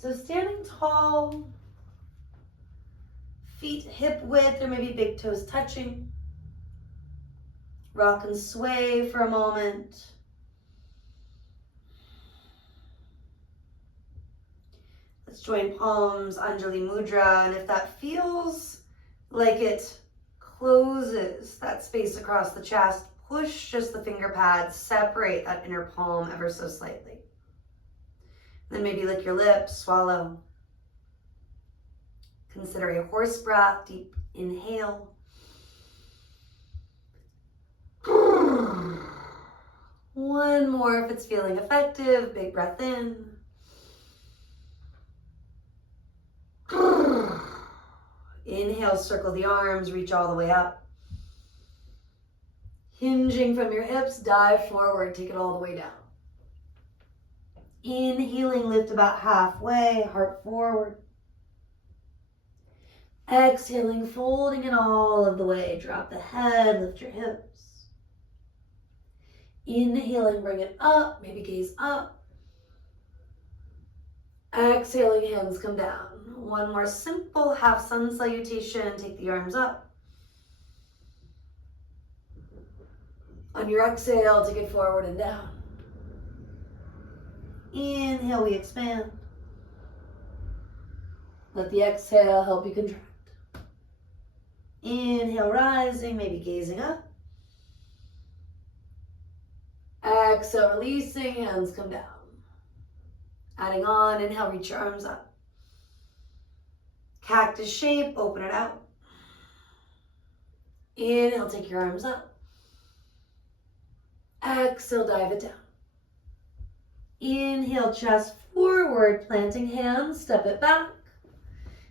So standing tall, feet hip width or maybe big toes touching. Rock and sway for a moment. Let's join palms, Anjali Mudra, and if that feels like it closes that space across the chest, push just the finger pads, separate that inner palm ever so slightly. Then maybe lick your lips, swallow. Consider a horse breath, deep inhale. One more if it's feeling effective, big breath in. Inhale, circle the arms, reach all the way up. Hinging from your hips, dive forward, take it all the way down. Inhaling, lift about halfway, heart forward. Exhaling, folding it all of the way. Drop the head, lift your hips. Inhaling, bring it up, maybe gaze up. Exhaling, hands come down. One more simple half sun salutation. Take the arms up. On your exhale, take it forward and down. Inhale, we expand. Let the exhale help you contract. Inhale, rising, maybe gazing up. Exhale, releasing, hands come down. Adding on, inhale, reach your arms up. Cactus shape, open it out. Inhale, take your arms up. Exhale, dive it down. Inhale, chest forward, planting hands, step it back.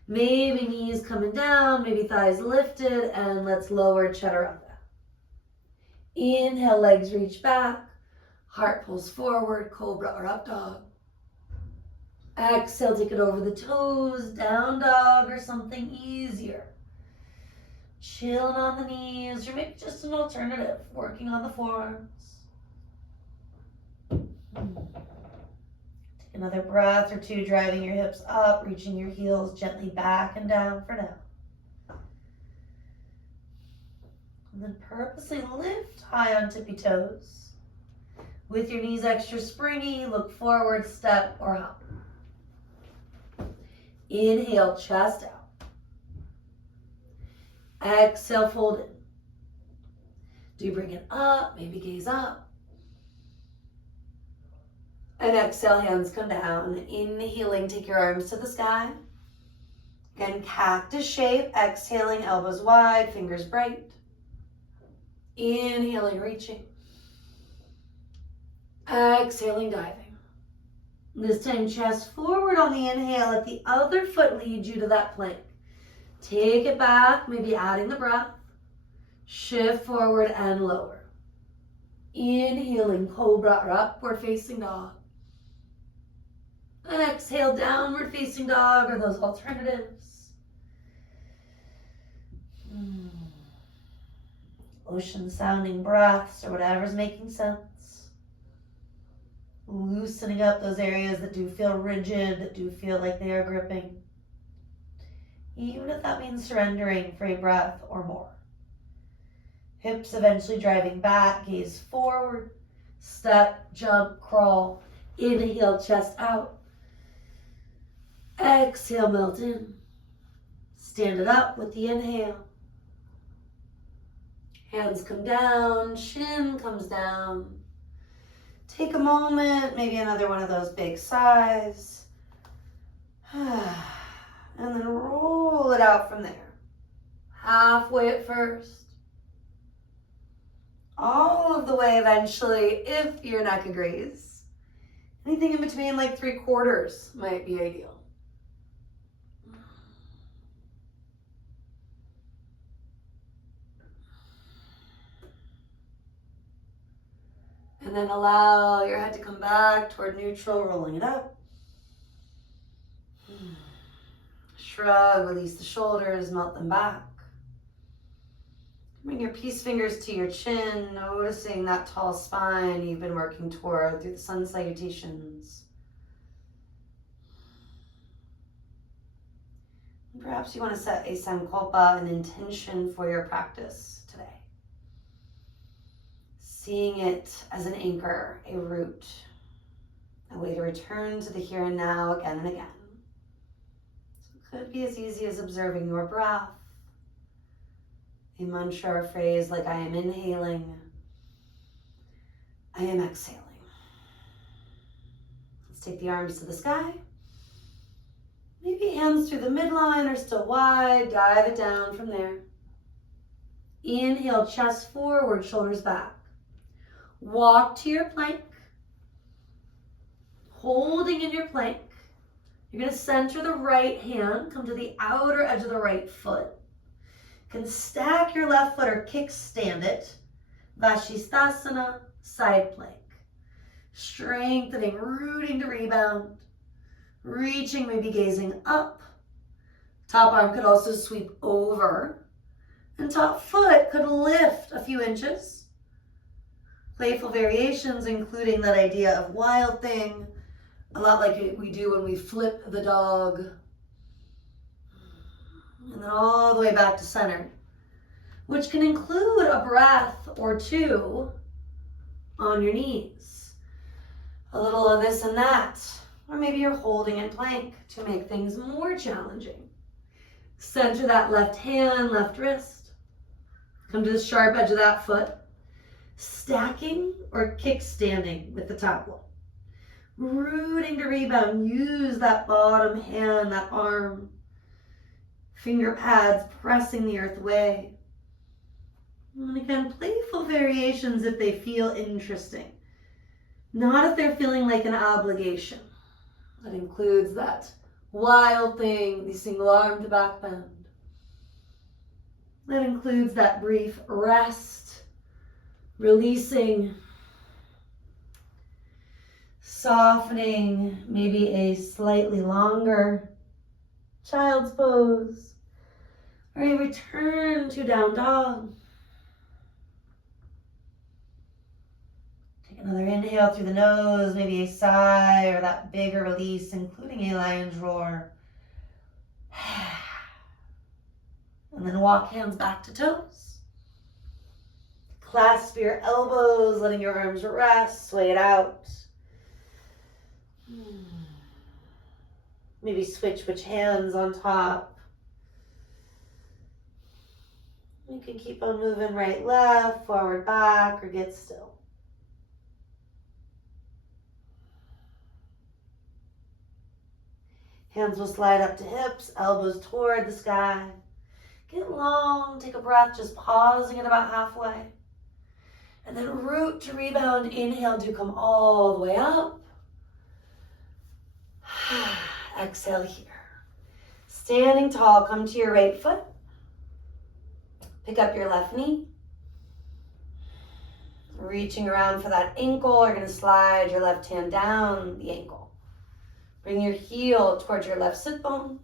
Maybe knees coming down, maybe thighs lifted, and let's lower chaturanga. Inhale, legs reach back, heart pulls forward, cobra or up dog. Exhale, take it over the toes, down dog or something easier. Chilling on the knees, or maybe just an alternative, working on the forearms. Take another breath or two, driving your hips up, reaching your heels gently back and down for now. And then purposely lift high on tippy toes. With your knees extra springy, look forward, step or hop. Inhale, chest out. Exhale, fold in. Do you bring it up? Maybe gaze up. And exhale, hands come down. Inhaling, take your arms to the sky. Again, cactus shape. Exhaling, elbows wide, fingers bright. Inhaling, reaching. Exhaling, diving. This time, chest forward on the inhale. Let the other foot lead you to that plank. Take it back, maybe adding the breath. Shift forward and lower. Inhaling, cobra or upward facing dog. And exhale, downward facing dog or those alternatives. Ocean sounding breaths or whatever's making sense. Loosening up those areas that do feel rigid, that do feel like they are gripping. Even if that means surrendering for a breath or more. Hips eventually driving back, gaze forward, step, jump, crawl. Inhale, chest out. Exhale, melt in. Stand it up with the inhale. Hands come down, chin comes down. Take a moment, maybe another one of those big sighs. And then roll it out from there. Halfway at first. All of the way eventually, if your neck agrees. Anything in between, like 3/4 might be ideal. And then allow your head to come back toward neutral, rolling it up. Shrug, release the shoulders, melt them back. Bring your peace fingers to your chin, noticing that tall spine you've been working toward through the sun salutations. Perhaps you want to set a sankalpa, an intention for your practice today. Seeing it as an anchor, a root, a way to return to the here and now again and again. So it could be as easy as observing your breath, a mantra or phrase like I am inhaling, I am exhaling. Let's take the arms to the sky. Maybe hands through the midline or still wide. Dive it down from there. Inhale, chest forward, shoulders back. Walk to your plank. Holding in your plank. You're going to center the right hand. Come to the outer edge of the right foot. You can stack your left foot or kickstand it. Vashisthasana, side plank. Strengthening, rooting to rebound. Reaching, maybe gazing up. Top arm could also sweep over. And top foot could lift a few inches. Playful variations, including that idea of wild thing. A lot like we do when we flip the dog. And then all the way back to center. Which can include a breath or two on your knees. A little of this and that. Or maybe you're holding in plank to make things more challenging. Center that left hand, left wrist. Come to the sharp edge of that foot. Stacking or kickstanding with the top one. Rooting to rebound. Use that bottom hand, that arm. Finger pads pressing the earth away. And again, playful variations if they feel interesting. Not if they're feeling like an obligation. That includes that wild thing, the single arm to back bend. That includes that brief rest, releasing, softening, maybe a slightly longer child's pose, or a return to down dog. Another inhale through the nose, maybe a sigh or that bigger release, including a lion's roar. And then walk hands back to toes. Clasp your elbows, letting your arms rest, sway it out. Maybe switch which hands on top. You can keep on moving right, left, forward, back, or get still. Hands will slide up to hips, elbows toward the sky. Get long, take a breath, just pausing at about halfway. And then root to rebound. Inhale, do come all the way up. Exhale here. Standing tall, come to your right foot. Pick up your left knee. Reaching around for that ankle, you're going to slide your left hand down the ankle. Bring your heel towards your left sit bone.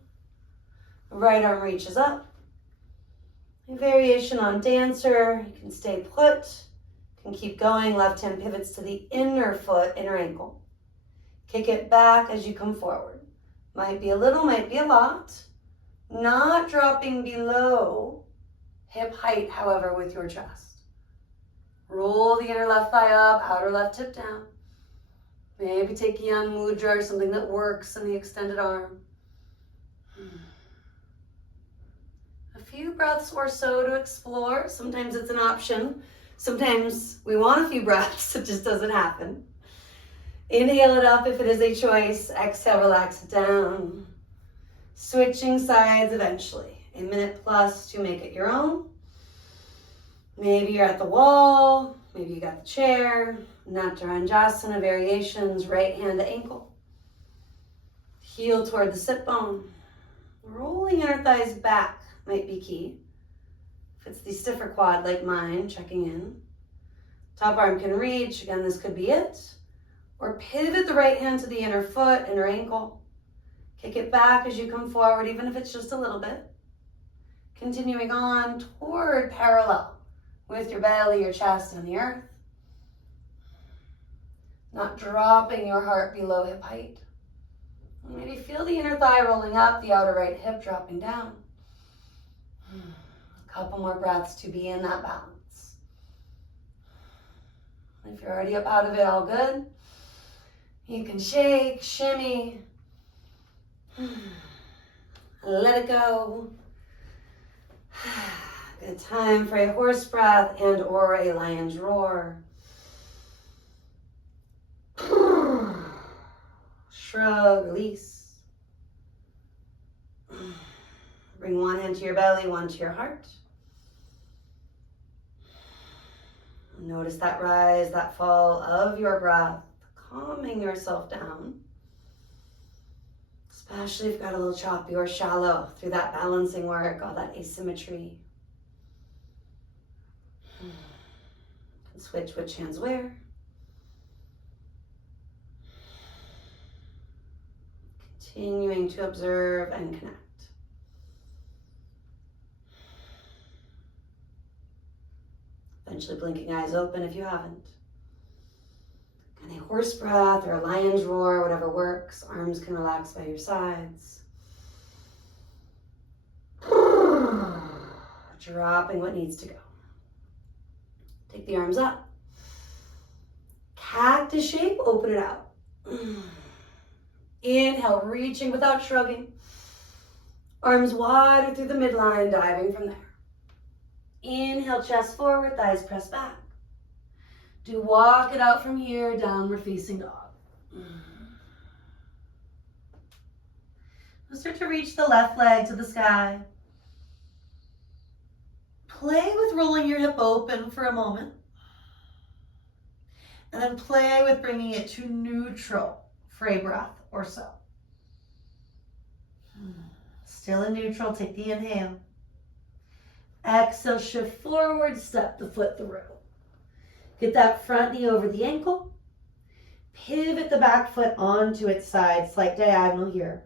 Right arm reaches up. A variation on dancer. You can stay put. You can keep going. Left hand pivots to the inner foot, inner ankle. Kick it back as you come forward. Might be a little, might be a lot. Not dropping below hip height, however, with your chest. Roll the inner left thigh up, outer left hip down. Maybe take a young mudra or something that works in the extended arm. A few breaths or so to explore. Sometimes it's an option. Sometimes we want a few breaths. It just doesn't happen. Inhale it up if it is a choice. Exhale, relax it down. Switching sides eventually. A minute plus to make it your own. Maybe you're at the wall. Maybe you got the chair. Natarajanasana variations, right hand to ankle. Heel toward the sit bone. Rolling inner thighs back might be key. If it's the stiffer quad like mine, checking in. Top arm can reach. Again, this could be it. Or pivot the right hand to the inner foot, inner ankle. Kick it back as you come forward, even if it's just a little bit. Continuing on toward parallel with your belly, your chest, and the earth. Not dropping your heart below hip height. Maybe feel feel the inner thigh rolling up, the outer right hip dropping down. A couple more breaths to be in that balance. If you're already up out of it, all good. You can shake, shimmy, let it go. Good time for a horse breath and or a lion's roar. Shrug, release. Bring one hand to your belly, one to your heart. Notice that rise, that fall of your breath, calming yourself down. Especially if you've got a little choppy or shallow through that balancing work, all that asymmetry. Switch which hands where. Continuing to observe and connect. Eventually blinking eyes open if you haven't. And a horse breath or a lion's roar, whatever works. Arms can relax by your sides. Dropping what needs to go. Take the arms up. Cactus shape, open it out. Inhale, reaching without shrugging. Arms wider through the midline, diving from there. Inhale, chest forward, thighs press back. Do walk it out from here, downward facing dog. We'll start to reach the left leg to the sky. Play with rolling your hip open for a moment. And then play with bringing it to neutral for a breath or so. Still in neutral, take the inhale. Exhale, shift forward, step the foot through. Get that front knee over the ankle. Pivot the back foot onto its side, slight diagonal here.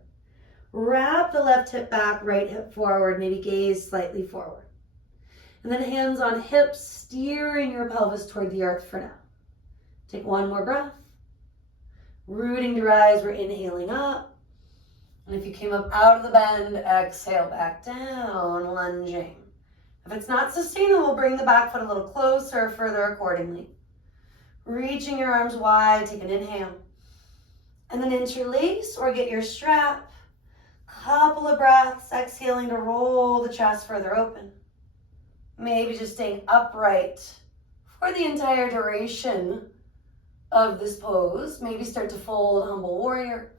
Wrap the left hip back, right hip forward, maybe gaze slightly forward. And then hands on hips, steering your pelvis toward the earth for now. Take one more breath. Rooting to rise, we're inhaling up. And if you came up out of the bend, exhale back down, lunging. If it's not sustainable, bring the back foot a little closer, further accordingly. Reaching your arms wide, take an inhale. And then interlace or get your strap. Couple of breaths, exhaling to roll the chest further open. Maybe just staying upright for the entire duration of this pose. Maybe start to fold, humble warrior.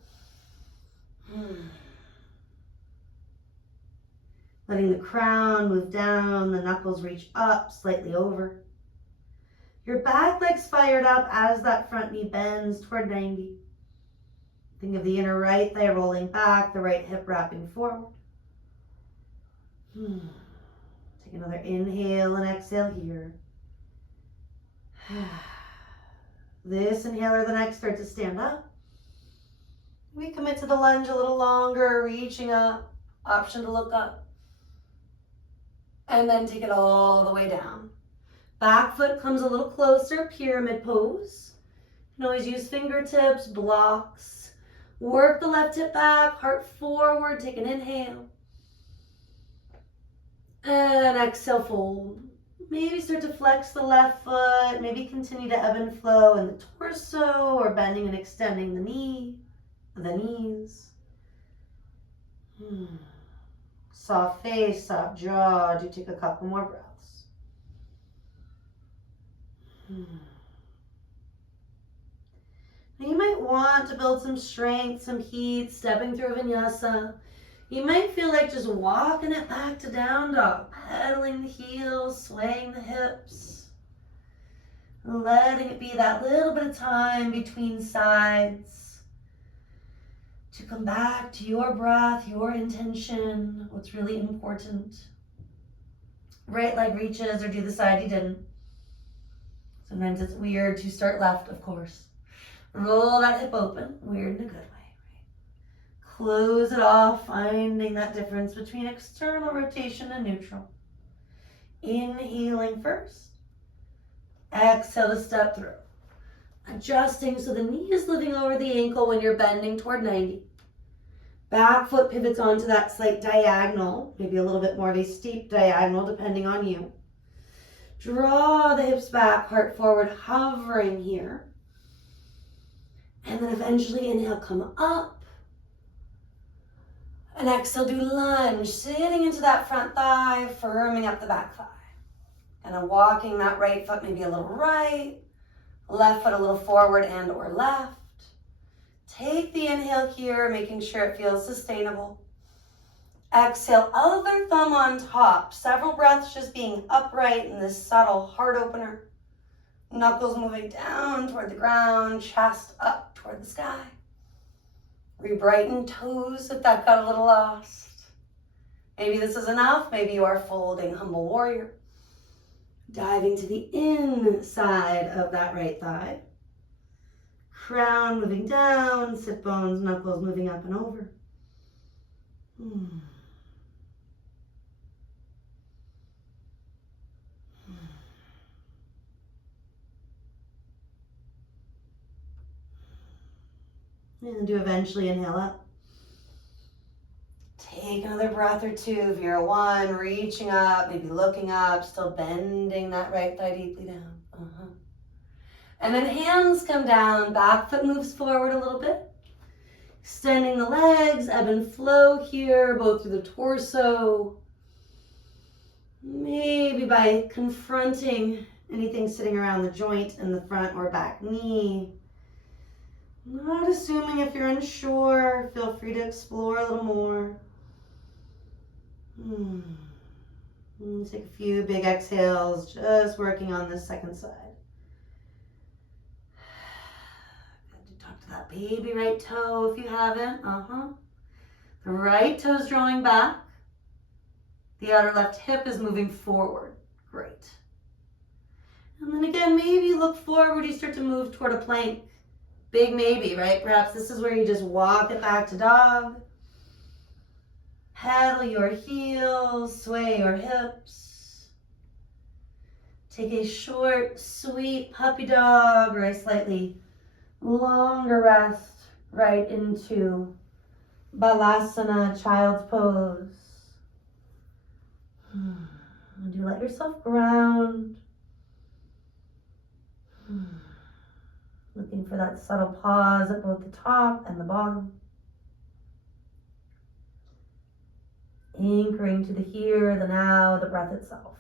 Letting the crown move down, the knuckles reach up, slightly over. Your back leg's fired up as that front knee bends toward 90. Think of the inner right thigh rolling back, the right hip wrapping forward. Take another inhale and exhale here. This inhale or the next, start to stand up. We commit to the lunge a little longer, reaching up, option to look up. And then take it all the way down. Back foot comes a little closer, pyramid pose. You can always use fingertips, blocks. Work the left hip back, heart forward, take an inhale. And exhale, fold. Maybe start to flex the left foot, maybe continue to ebb and flow in the torso or bending and extending the knees. Soft face, soft jaw. Do take a couple more breaths. Now you might want to build some strength, some heat, stepping through vinyasa. You might feel like just walking it back to down dog, pedaling the heels, swaying the hips, letting it be that little bit of time between sides. To come back to your breath, your intention, what's really important. Right leg reaches or do the side you didn't. Sometimes it's weird to start left, of course. Roll that hip open, weird in a good way. Right? Close it off, finding that difference between external rotation and neutral. Inhaling first. Exhale to step through. Adjusting so the knee is living over the ankle when you're bending toward 90. Back foot pivots onto that slight diagonal, maybe a little bit more of a steep diagonal depending on you. Draw the hips back, heart forward, hovering here. And then eventually inhale, come up. And exhale, do lunge, sitting into that front thigh, firming up the back thigh. And walking that right foot maybe a little right, left foot a little forward and or left. Take the inhale here, making sure it feels sustainable. Exhale, other thumb on top. Several breaths just being upright in this subtle heart opener. Knuckles moving down toward the ground, chest up toward the sky. Re-brighten toes if that got a little lost. Maybe this is enough. Maybe you are folding humble warrior. Diving to the inside of that right thigh. Crown moving down, sit bones, knuckles moving up and over. And do eventually inhale up. Take another breath or two. Vera one, reaching up, maybe looking up, still bending that right thigh deeply down. And then hands come down, back foot moves forward a little bit. Extending the legs, ebb and flow here, both through the torso. Maybe by confronting anything sitting around the joint in the front or back knee. Not assuming if you're unsure, feel free to explore a little more. Take a few big exhales, just working on this second side. Talk to that baby right toe if you haven't. The right toe's drawing back. The outer left hip is moving forward. Great. And then again, maybe you look forward, you start to move toward a plank. Big maybe, right? Perhaps this is where you just walk it back to dog. Pedal your heels, sway your hips. Take a short, sweet puppy dog or a slightly longer rest right into Balasana, child's pose. And you let yourself ground. Looking for that subtle pause at both the top and the bottom. Anchoring to the here, the now, the breath itself.